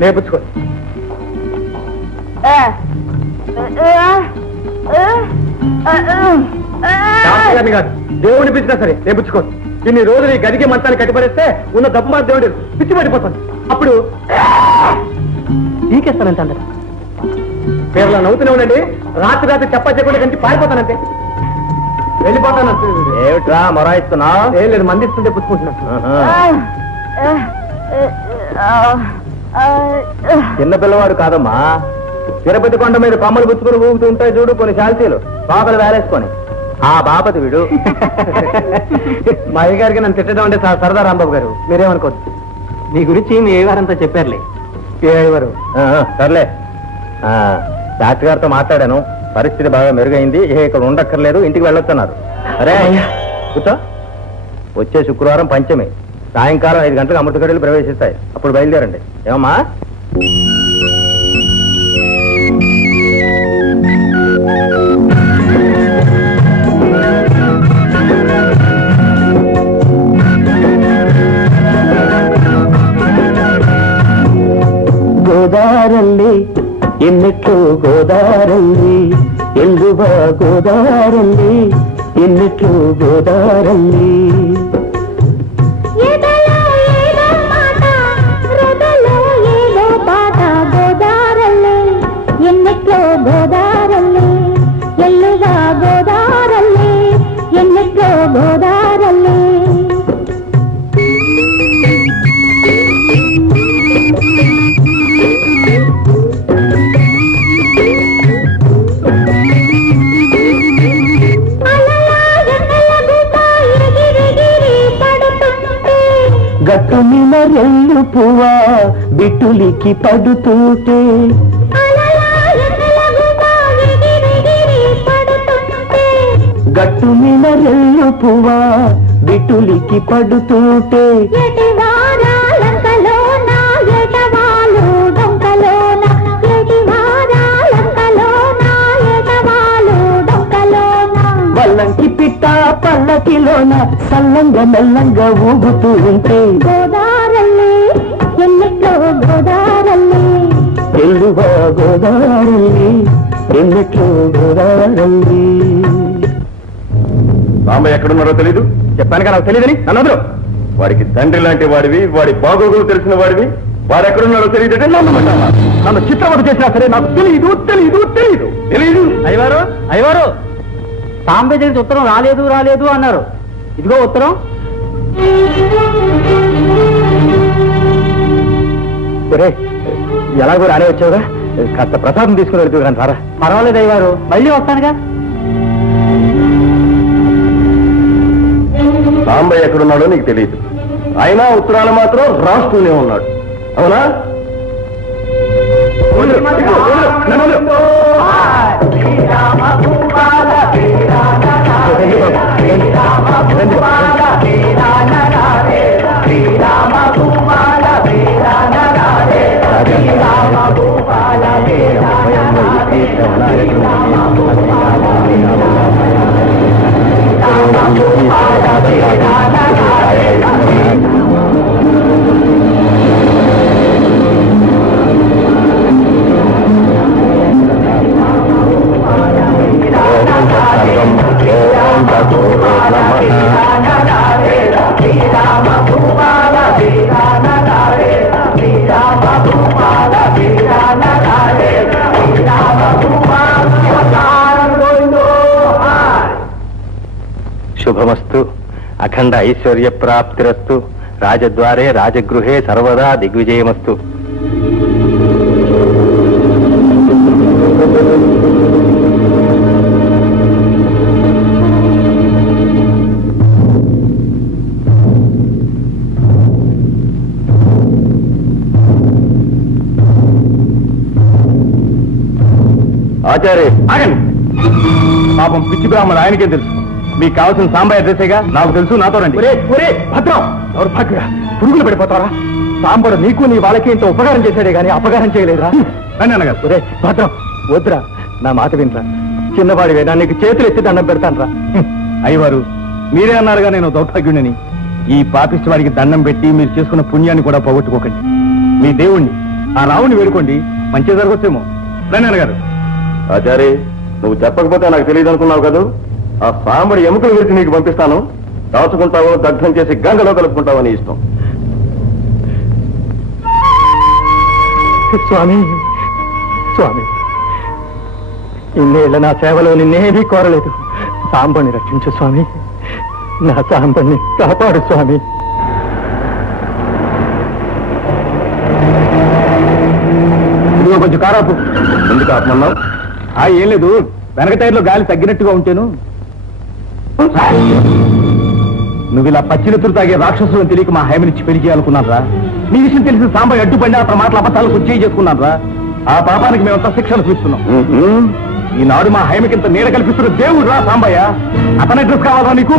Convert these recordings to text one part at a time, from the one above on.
లేపుచ్చుకో. గారిని కాదు, దేవుడిని పిచ్చినా సరే లేపుచ్చుకో. ఇన్ని రోజులు ఈ గదికి మంచాన్ని కట్టిపడేస్తే ఉన్న దప్పు మాట దేవుడు పిచ్చి పడిపోతాను. అప్పుడు నీకేస్తానంటే అందరు పేర్లా నవ్వుతూనే ఉండండి. రాత్రి రాత్రి చెప్పకుండా కంచి పారిపోతానంటే వెళ్ళిపోతాను. ఏమిట్రా మొరాయిస్తున్నా? ఏం లేదు, మందిస్తుంటే పుచ్చుకుంటున్నా. చిన్న పిల్లవాడు కాదమ్మా, తిరుపతి కొండ మీద కొమ్మలు పుచ్చుకుని ఊగుతూ ఉంటాయి చూడు కొన్ని శాల్తీలు, పాపలు వేలేసుకొని. ఆ బాపతి వీడు. మా అయ్య గారికి నన్ను తిట్టడం అంటే సరదా రాంబాబు గారు, మీరేమనుకోద్దు. నీ గురించి మీ అయ్యగారంతా చెప్పారులే. ఎవరు? సర్లే, డాక్టర్ గారితో మాట్లాడాను, పరిస్థితి బాగా మెరుగైంది, ఇక్కడ ఉండక్కర్లేదు, ఇంటికి వెళ్ళొస్తున్నారు. అరే కూర్చో. వచ్చే శుక్రవారం పంచమి, సాయంకాలం 5 గంటలకు అమృతగడిలు ప్రవేశిస్తాయి, అప్పుడు బయలుదేరండి. ఏమమ్మా? ಗೋದಾರಲ್ಲಿ ಎನ್ನಿಟ್ಟು ಗೋದಾರಲ್ಲಿ ಎಲ್ಲುವ ಗೋದಾರಲ್ಲಿ ಎನ್ನಿಟ್ಟು ಗೋದಾರಲ್ಲಿ ఎన్నిట్లో గోదారల్లి ఎల్లుగా గోదారల్లి ఎన్నిట్లో గోదారల్లి గట్టు మీద రెల్లు పువ్వా బిట్టులికి పడుతుంటే గట్టు మీద రెల్లు పువ్వా బిట్టులికి పడుతుంటే వల్లంకి పిట్ట పల్లకిలోన సల్లంగా మెల్లంగా ఊగుతూ ఉంటే గోదారల్లి ఎన్నిట్లో గోదారల్లి ఎల్లువా గోదారల్లి ఎన్నిట్లో గోదారల్లి. బాంబే ఎక్కడున్నారో తెలీదు, చెప్పాను కదా నాకు తెలియదని నన్ను. వాడికి తండ్రి లాంటి వాడివి, వాడి బాగోగులు తెలిసిన వాడివి, వాడు ఎక్కడున్నారో తెలియదంటే నమ్మమంటావా? నన్ను చిత్రవత చేసినా సరే నాకు తెలియదు తెలియదు తెలియదు తెలియదు. అయ్యవారు అయ్యవారు, బాంబే దగ్గర ఉత్తరం రాలేదు రాలేదు అన్నారు, ఇదిగో ఉత్తరం. ఒరే ఎలాగో రాలే వచ్చావుగా, కాస్త ప్రసాదం తీసుకుని వెళ్తూ కానీ రారా. పర్వాలేదు అయ్యవారు, మళ్ళీ వస్తానుగా. బాంబే ఎక్కడున్నాడో నీకు తెలియదు, అయినా ఉత్తరాలు మాత్రం రాస్తూనే ఉన్నాడు, అవునా? శుభమస్తు, అఖండ ఐశ్వర్య ప్రాప్తిరస్తు, రాజద్వారే రాజగృహే సర్వదా దిగ్విజయమస్తు. ఆచార్య ఆగండి. పాపం పిచ్చి బ్రాహ్మణుడు, ఆయనకేం తెలుసు? మీకు కావాల్సిన సాంబయ్య అడ్రస్సేగా, నాకు తెలుసు, నాతో రండి. భద్రం, దౌర్భాగ్య, పురుగులు పడిపోతారా? సాంబడు నీకు నీ వాళ్ళకి ఇంత ఉపకారం చేశాడే గానీ అపకారం చేయలేదురా. రండి అన్నగారు. ఒరే భద్రం, వద్దురా, నా మాట వినరా, చిన్నవాడివేనా, నీకు చేతులు ఎత్తి దండం పెడతాను రా. అయ్యవారు, మీరే అన్నారుగా నేను దౌర్భాగ్యుడిని. ఈ పాపిష్టి వాడికి దండం పెట్టి మీరు చేసుకున్న పుణ్యాన్ని కూడా పోగొట్టుకోకండి. మీ దేవుణ్ణి, ఆ రావుని వేడుకోండి, మంచిగా జరగొచ్చేమో. రండి గారు. ఆచారి, నువ్వు చెప్పకపోతే నాకు తెలియదు అనుకున్నావు కదా. ఆ సాంబడి ఎముకలు విరిచి నీకు పంపిస్తాను. దాచుకుంటావో దగ్ధం చేసి గంగలో కలుపుకుంటావో నీ ఇష్టం. స్వామి, స్వామి, ఇన్నేళ్ల నా సేవలో నిన్నేమీ కోరలేదు. సాంబని రక్షించు స్వామి, నా సాంబని కాపాడు స్వామి. ఇదిగో కొంచెం కారాపు. ఎందుకు ఆత్మన్నావు? ఏం లేదు, వెనక టైర్లో గాలి తగ్గినట్టుగా ఉంటేను. నువ్వు ఇలా పచ్చినెత్తులు తాగే రాక్షసులను తెలియక మా హైమనిచ్చి పెళ్లి చేయాలనుకున్నారా? నీ విషయం తెలిసిన సాంబయ్య అడ్డుపడి ఆ మాటల అబద్ధాలకు వచ్చి చేసుకున్నారా? ఆ పాపానికి మేమంతా శిక్షలు చూస్తున్నాం. ఈనాడు మా హైమకింత నీడ కల్పిస్తున్న దేవుడు రా సాంబయ్య. అతని అడ్రస్ కావాలా నీకు?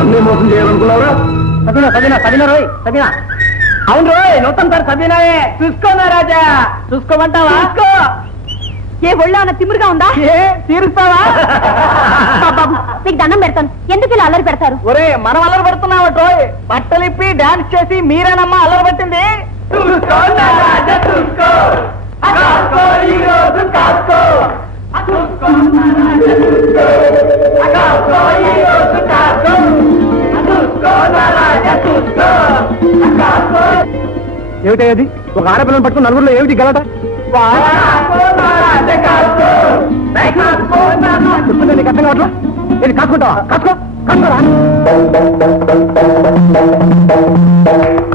అన్నీ మోసం చేయాలనుకున్నారా? అవును రోయ్, నూతన సార్ సభ్యునాయే. చూసుకోనా రాజా, చూసుకోమంటావా? ఏ ఒళ్ళో అన్న తిమ్మురుగా ఉందా? తీరుస్తావా? బాబు, మీకు దండం పెడతాను, ఎందుకు ఇలా అల్లరి పెడతారు? ఒరే, మనం అల్లరి పడుతున్నావట. బట్టలిప్పి డాన్స్ చేసి మీరేనమ్మా అల్లరి పట్టింది. ఏమిటది? ఒక ఆడపిల్లని పట్టుకుని నలుగురిలో ఏమిటి గలట? నీకు అర్థం కావట్లా? నేను కాసుకుంటావా? కాసుకోరా.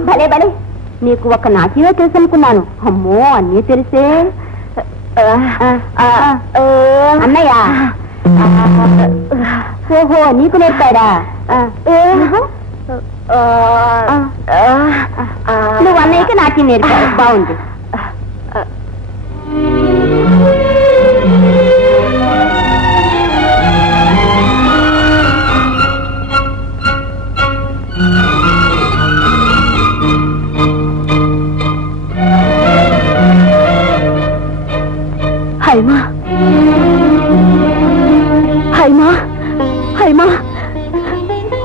భలే భలే, నీకు ఒక నాట్యమే తెలుసు అనుకున్నాను. అమ్మో, అన్నీ తెలిసే. అన్నయ్య, ఓహో, నీకు నేర్పాడా? నువ్వు అన్నయ్యకి నాట్యం నేర్పావు, బాగుంది. హైమా, హైమా, హైమా,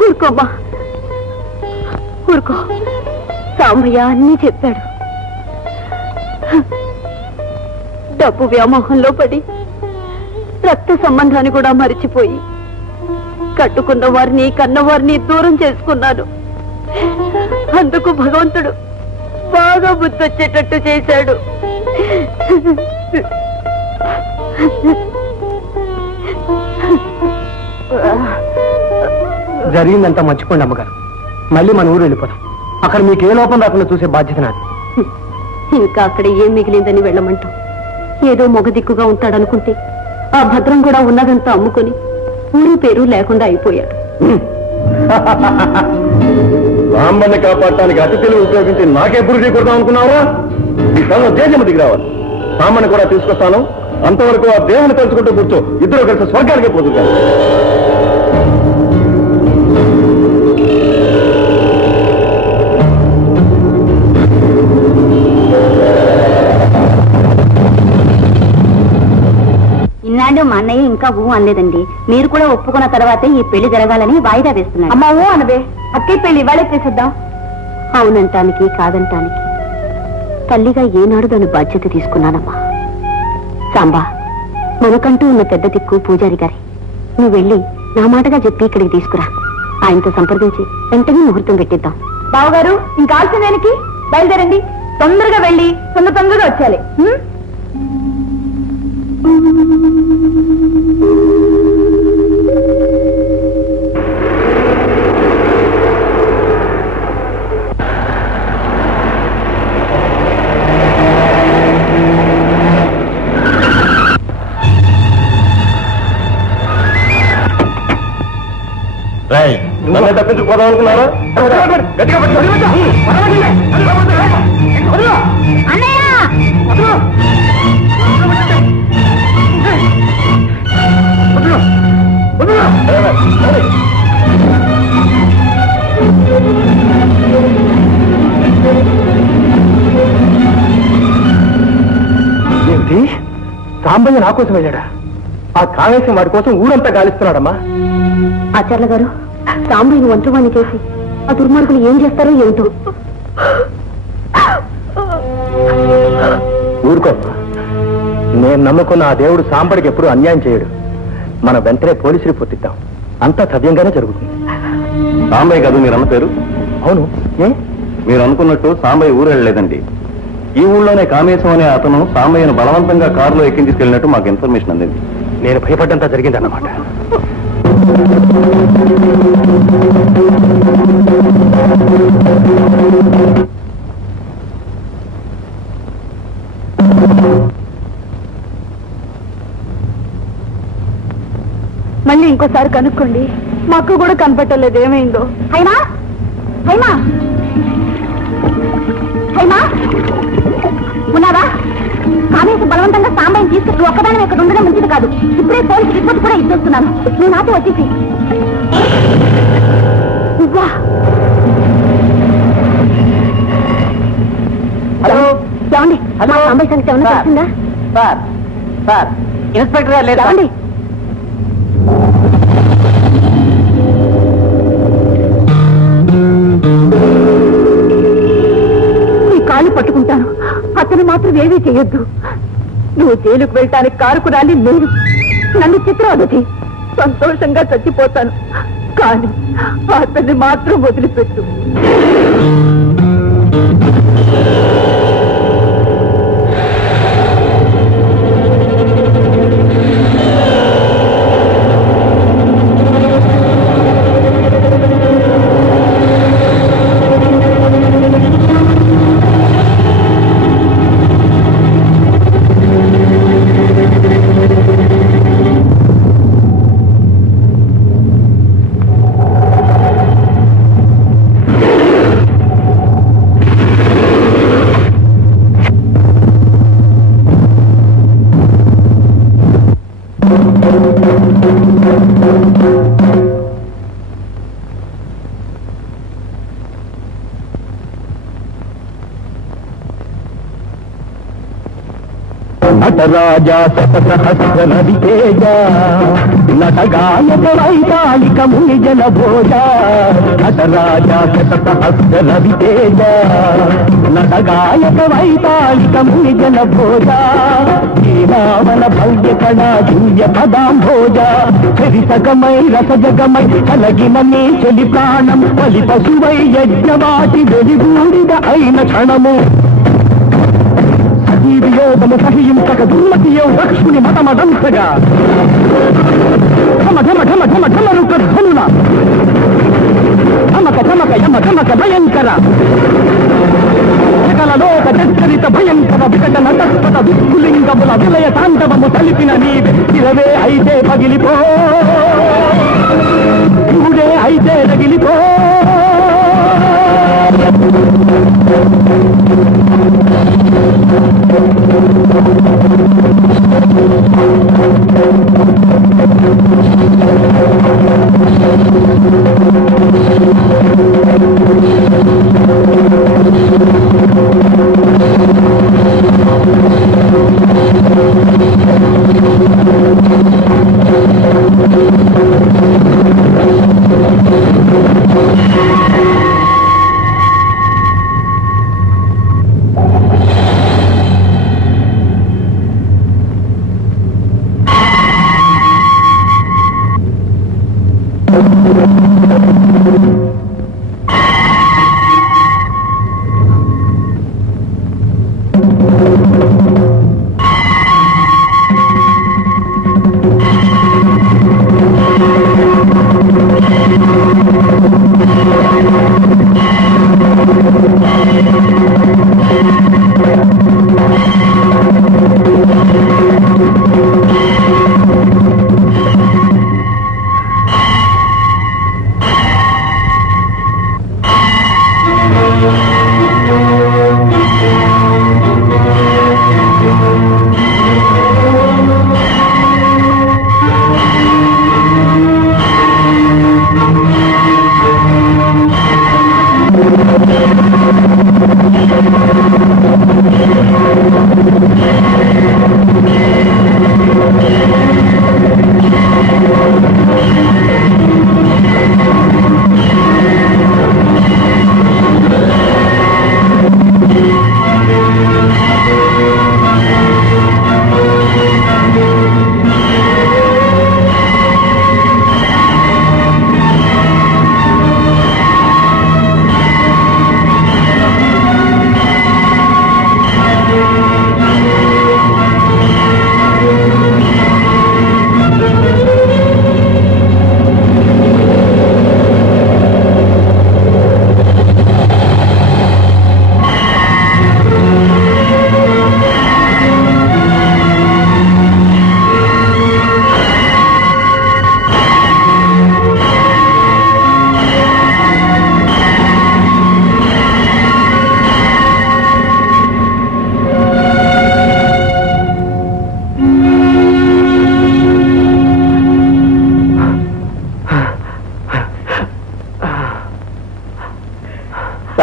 ఊరుకోమ్మా, ఊరుకో. సాంబయ్య అన్నీ చెప్పాడు. డబ్బు వ్యామోహంలో పడి రక్త సంబంధాన్ని కూడా మరిచిపోయి కట్టుకున్న వారిని, కన్నవారిని దూరం చేసుకున్నాను. అందుకు భగవంతుడు బాగా బుద్ధొచ్చేటట్టు చేశాడు. జరిగిందంతా మర్చిపోండి అమ్మగారు. మళ్ళీ మన ఊరు వెళ్ళిపోతాం. అక్కడ మీకు ఏ లోపం రాకుండా చూసే బాధ్యత నాది. ఇంకా అక్కడ ఏం మిగిలిందని వెళ్ళమంటాం? ఏదో మొగ దిక్కుగా ఉంటాడనుకుంటే ఆ భద్రం కూడా ఉన్నదంతా అమ్ముకొని ఊరు పేరు లేకుండా అయిపోయాడు. సాంబన్ని కాపాడటానికి అతిథులు ఉపయోగించి నాకే పురుషి కొడదాం అనుకున్నావా? ఈ స్థలంలో దేశం దిగి రావాలి. సాంబన్ని కూడా తీసుకొస్తాను. అంతవరకు ఆ దేవుని తలుచుకుంటూ కూర్చో. ఇద్దరు కలిసి స్వర్గానికే పోతుంటారు. ఇన్నాళ్ళు మా అన్నయ్య ఇంకా ఊ అనలేదండి. మీరు కూడా ఒప్పుకున్న తర్వాతే ఈ పెళ్లి జరగాలని వాయిదా వేస్తున్నాను. అమ్మా, ఊ అనవే. అక్కే పెళ్లి ఇవాళే చేసేద్దాం. అవునంటానికి కాదంటానికి తల్లిగా ఏనాడు దాని బాధ్యత తీసుకున్నానమ్మా. సాంబా, మనకంటూ ఉన్న పెద్ద దిక్కు పూజారి గారి. నువ్వు వెళ్ళి నా మాటగా చెప్పి ఇక్కడికి తీసుకురా. ఆయనతో సంప్రదించి వెంటనే ముహూర్తం పెట్టిద్దాం. బావగారు, ఇంకా ఆలస్యమేనికి బయలుదేరండి. తొందరగా వెళ్ళి తొందరగా వచ్చేయాలి. నన్ను తప్పించుకోదాం అనుకున్నారా? సాంబయ్య నా కోసం వెళ్ళాడా? ఆ కామేశం వాడి కోసం ఊరంతా గాలిస్తున్నాడమ్మా. ఆచార్య గారు, సాంబయ్యను వంటవాణ్ణి చేసి ఆ దుర్మార్గులు ఏం చేస్తారో ఏమిటో. ఊరుకోమ్మా. నేను నమ్ముకున్న ఆ దేవుడు సాంబడికి ఎప్పుడు అన్యాయం చేయడు. మనం వెంటనే పోలీసు రిపోర్ట్ ఇద్దాం. అంతా సవ్యంగానే జరుగుతుంది. సాంబయ్య కాదు మీరు అన్న పేరు? అవును. ఏ? మీరు అనుకున్నట్టు సాంబయ్య ఊరు వెళ్ళలేదండి. ఈ ఊళ్ళోనే కామేశం అనే అతను సాంబయ్యను బలవంతంగా కారులో ఎక్కించి తీసుకెళ్ళినట్టు మాకు ఇన్ఫర్మేషన్ అందింది. నేను భయపడ్డంతా జరిగిందన్నమాట. మళ్ళీ ఇంకోసారి కనుక్కోండి. మాకు కూడా కనపట్టలేదు ఏమైందో. హైమా, హైమా, హైమా, ఉన్నావా? కామేశం బలవంతంగా సాంబయ్యని తీసుకుని ఒక్కదాని ఇక్కడ ఉండడం మంచిది కాదు. ఇప్పుడే పోలీసు రిపోర్ట్ కూడా ఇచ్చేస్తున్నాను. నువ్వు నాతో వచ్చేసి. హలో, ఏమండి? మా సాంబయ్య సంగతి ఏమన్నా తెలిసిందా? సార్ సార్ ఇన్స్పెక్టర్ గారు లేదా? ఏమండి? కాళ్ళు పట్టుకుంటాను. అతను మాత్రం ఏమీ చేయొద్దు. నువ్వు జైలుకు వెళ్ళటానికి కారుకురాలి నేను. నన్ను చిత్రవదతి. సంతోషంగా చచ్చిపోతాను, కానీ అతన్ని మాత్రం వదిలిపెట్టు. నటరాజా శతసహస్ర నదితేజ నటగాయక వైతాళిక ముని జన భోజ. నటరాజా శతసహస్ర నదితేజ నటగాయక వైతాళిక ముని జన భోజ. శ్రీరావణ భవ్య కళా దివ్య పదాంభోజ. చరిసగమై రసజగమై కలగిన నీ చెలి ప్రాణం బలి పశువై యజ్ఞవాటి వెలిగూడిద అయిన క్షణము. వియోగము సహించక దుర్మతియో లక్ష్ముని మతమదంసగా ఢమ ఢమ ఢమ ఢమ ఢమరుక ధ్వనుల ధమక ధమక యమ ధమక భయంకర సకలలోక చరిత భయంకర వికట నటస్పత విస్ఫులింగముల విలయ తాండవము తలిపిన నీవే. ఇరవే అయితే పగిలిపో, చూడే అయితే రగిలిపో.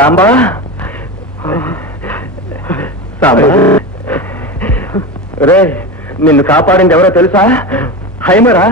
సాంబా సాంబా రే, నిన్ను కాపాడింది ఎవరో తెలుసా? హైమరా.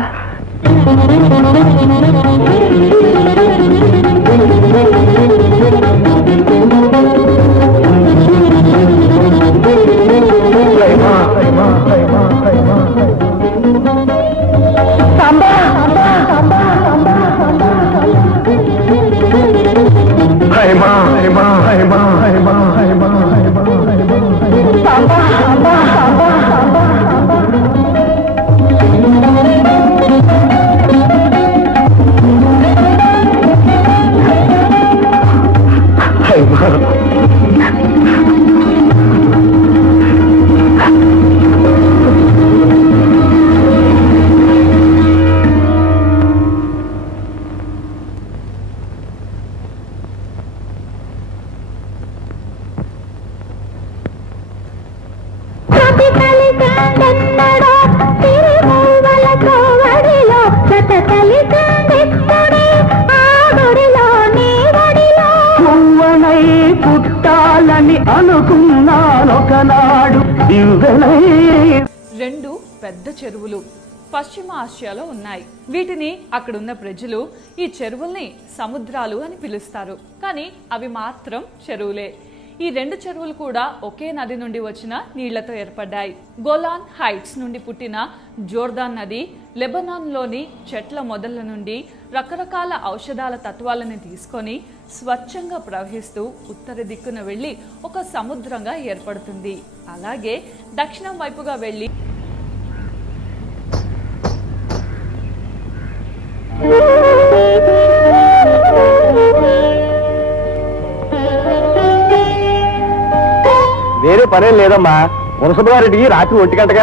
రెండు పెద్ద చెరువులు పశ్చిమ ఆసియాలో ఉన్నాయి. వీటిని అక్కడున్న ప్రజలు ఈ చెరువుల్ని సముద్రాలు అని పిలుస్తారు. కానీ అవి మాత్రం చెరువులే. ఈ రెండు చెరువులు కూడా ఒకే నది నుండి వచ్చిన నీళ్లతో ఏర్పడ్డాయి. గోలాన్ హైట్స్ నుండి పుట్టిన జోర్దాన్ నది లెబనాన్లోని చెట్ల మొదళ్ల నుండి రకరకాల ఔషధాల తత్వాలను తీసుకొని స్వచ్ఛంగా ప్రవహిస్తూ ఉత్తర దిక్కున వెళ్లి ఒక సముద్రంగా ఏర్పడుతుంది. అలాగే దక్షిణం వైపుగా వెళ్లి వేరే పనేం లేదమ్మా. మునసబుగారెడ్డికి రాత్రి 1 గంటగా